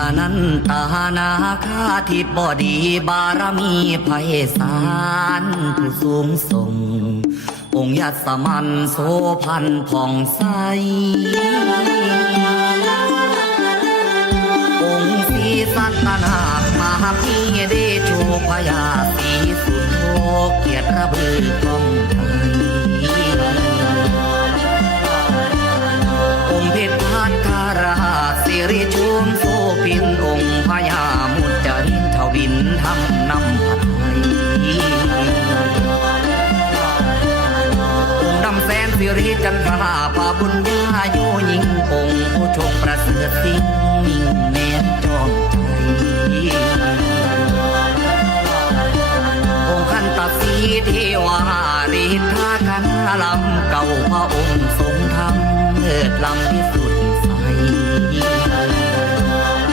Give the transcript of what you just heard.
อนันตานาคาทิบดีบารมีไพศาลผู้สูงส่งองค์ยัสมันโสพันผ่องใสองค์ศรีสัตนาคมหาพีเดโชพยาสีสุโธเกียรติระบือกองไทยองค์เพชรพัทราสิริชุมโสปินองค์พญามุจจรินทวินทำนำผัดไทยองค์ดำแสนสิริจันทราปาบุญญาโยยิงองค์ผู้ชงประเสริฐสิ่งมิ่งแม้นจอมใจองค์ขันตสีเทวาริทากันลำเก่าพระองค์ทรงธรรมเลิศลำที่สุด